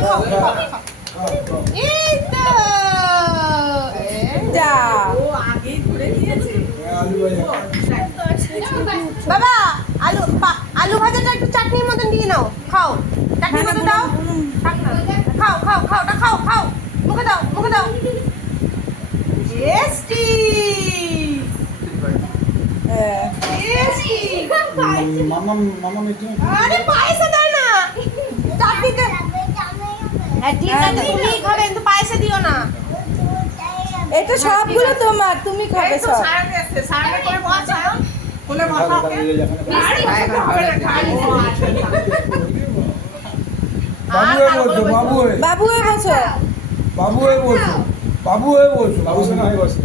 খাও এই তো যা ও আগেই ধরে নিয়েছে। বাবা আলু ভাজাটা একটু চাটনির মতন দিয়ে নাও খাও চাটনির মতন দাও খাও খাও খাও ওটা খাও খাও মুখে দাও টেস্টি আরে পায়েসে দাও না চাটনিতে হ্যাঁ ঠিক আছে তুমি খাবে কিন্তু পায়েসে দিও না এটা সবগুলো তোমার, তুমি খাবে এই তো সব। সারাবে করে বস আয়ন। কোলে বসা ওকে। বাবু হয়ে বসো। বাবু সঙ্গে হয়ে বসে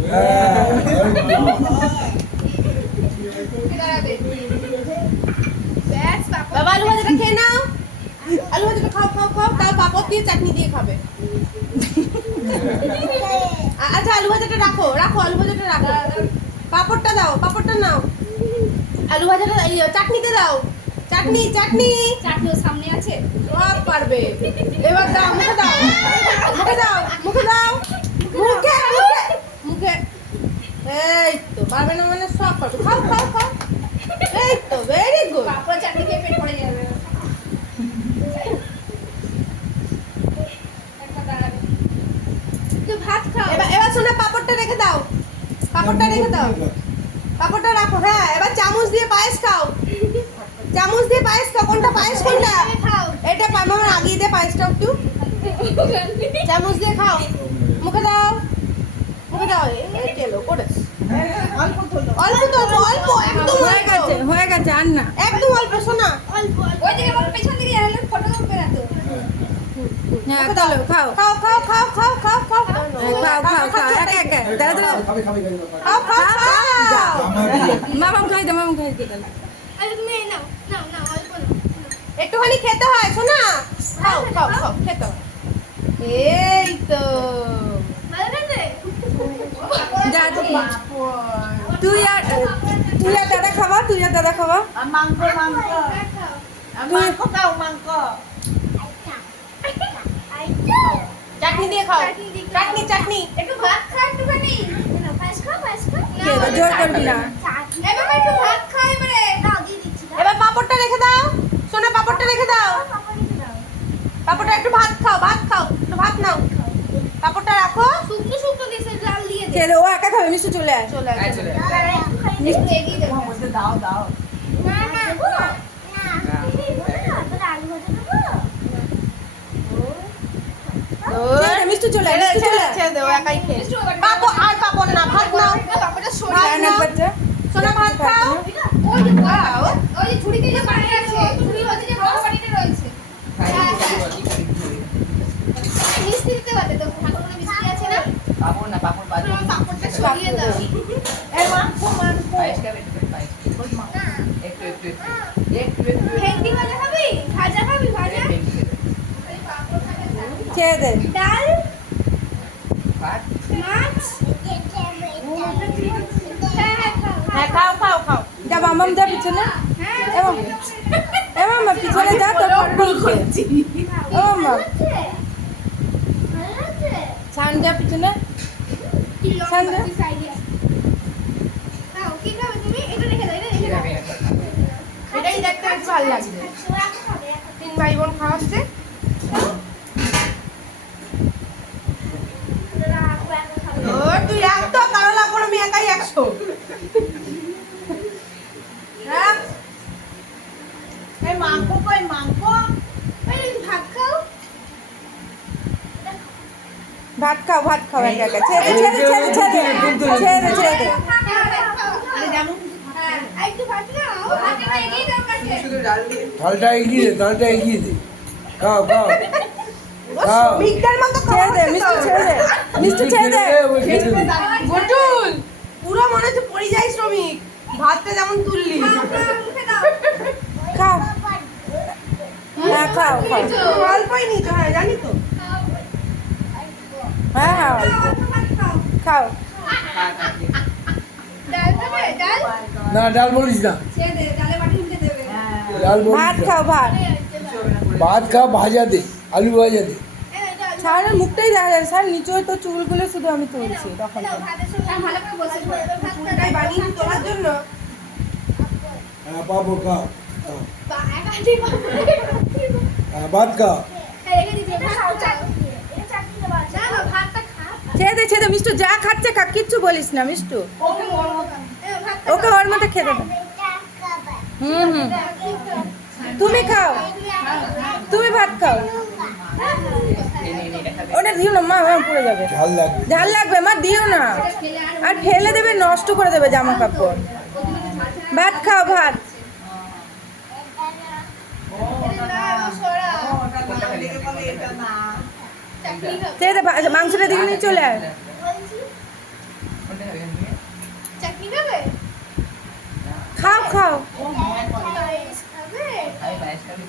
বাবা আলু ভাজাটা খেয়ে নাও আলু ভাজাটা খাও খাও খাও তাও পাপড় দিয়ে চাটনি দিয়ে খাবে আচ্ছা আলু ভাজাটা রাখো আলু ভাজাটা রাখো পাপড়টা দাও পাপড়টা নাও আলু ভাজাটা এই চাটনিতে দাও চাটনি চাটনিও সামনে আছে। সব পারবে এবার দাও মুখে এই তো পারবে না মানে সব পারবে খাও এই তো ভেরি গুড পাপড় চাটনি খেয়ে পেট ভরে যাবে। একটা দাঁড়াবে। তুই ভাত খাও। এবার শোনো পাপড়টা রেখে দাও পাপড়টা রাখো হ্যাঁ এবার চামচ দিয়ে পায়েস খাও কোনটা পায়েস কোনটা খাও। এটা মামার আগিয়ে দে পায়েসটা একটু চামচ দিয়ে খাও মুখে দাও এই তেলো করে অল্প তোলো। অল্প একদম হয়ে গেছে আর না। একদম অল্প শোনা অল্প অল্প। ওই দিকে বল পেছন দিকে গেলে ফটো করবে না তো। হ্যাঁ চলো খাও। খাও একা দাদা খাও মামাম খাই দে আরে তুমি এই নাও অল্প নাও। একটুখানি খেতে হয় শোনা খাও খেতে হয় এই তো ভালো লাগছে? যা তুই আর দাদা খাবা। আর মাংস। আর মাংস খাও মাংস। চাটনি দিয়ে খাও চাটনি একটু ভাত খা একটুখানি। না পায়েস খা। জোর করবি না। এবার একটু ভাত খা এবারে। নাও দিয়ে দিচ্ছি। এবার পাপড়টা রেখে দাও সোনা পাপড়টা রেখে দাও পাপড়টা একটু ভাত খাও একটু ভাত নাও পাপড়টা রাখো শুকনো দিয়েছে ডাল দিয়ে দে। ছেলে ও একা খাবে, মিষ্টি চলে আয়। চলে আসো মিষ্টি এগিয়ে দে। তোমার মধ্যে দাও। না তোরা আলু ভাজা দেবো। মিষ্টি চলে আয়। ছেড়ে দাও একাই খেয়ে পাপড় না ভাত নাও পাপড়টা ভাত সরিয়ে নাও বাচ্চা সোনা ভাত খাও ওই যে ঝুড়িতে যে পানি আছে ঝুড়ি হচ্ছে যে বড় পানিতে রয়েছে। মিষ্টি দিতে পারতে তো ঠাকুরের মিষ্টি আছে না। পাপড়টা সরিয়ে দাও। এই মাংস। ভেন্ডি ভাজা খাবি? ভাজা? পাপড় ভাজা খা। ছেড়ে দে। ডাল মাছ হ্যাঁ খাও যা মামাম যা পিছনে। এমা পিছনে যা তোর ফটো করছি। ও মা ছান যা পিছনে। সামনে। এটাই দেখতে একটু ভালো লাগছে 3 ভাই বোন খাওয়াচ্ছে তুই রাখতো কারো লাগবো না আমি একাই 100 রাখ এই মাংস কই মাংস। ভাত খাও একা একা। ছেড়ে দে। থালটা এগিয়ে দে খাও মিগদার মতো ছেড়ে দে মিষ্টি ছেড়ে দে। বটুল পুরো মনে হচ্ছে পরিযায়ী শ্রমিক ভাতটা যেমন তুললি খাও। হ্যাঁ খাও। অল্পই নিতে হয় জানি তো হ্যাঁ খাও। না ডাল বলিস না ডাল বলিস ভাত না। খাও ভাত। ভাত খা ভাজা দে আলু ভাজা দে। সারের মুখটাই দেখা যায় স্যার, নিচে তো চুলগুলো শুধু আমি তুলছি তখন তো। ভালো করে বসে পুরোটাই বানিয়েছি তোলার জন্য। হ্যাঁ পাবো খাও খাও। একাধিক হ্যাঁ ভাত খাও। রেখে দিচ্ছি এটা না ভাতটা খা ছেড়ে দে মিষ্টু, যা খাচ্ছে খা, কিচ্ছু বলিস না মিষ্টু, ওকে ওর মতো ওকে ওর মতো খেতে দে। হুম হুম, তুমি খাও, তুমি ভাত খাও। ওটা দিও না মা, পড়ে যাবে, ঝাল লাগবে। ঝাল লাগবে মা, দিও না। আর ফেলে দেবে, নষ্ট করে দেবে জামা কাপড়। ভাত খাও, ভাত। ছেড়ে দে, মাংসটা দিকে নিয়ে চলে আয়। চাটনি খাবে খাও খাও। রাইস খাবে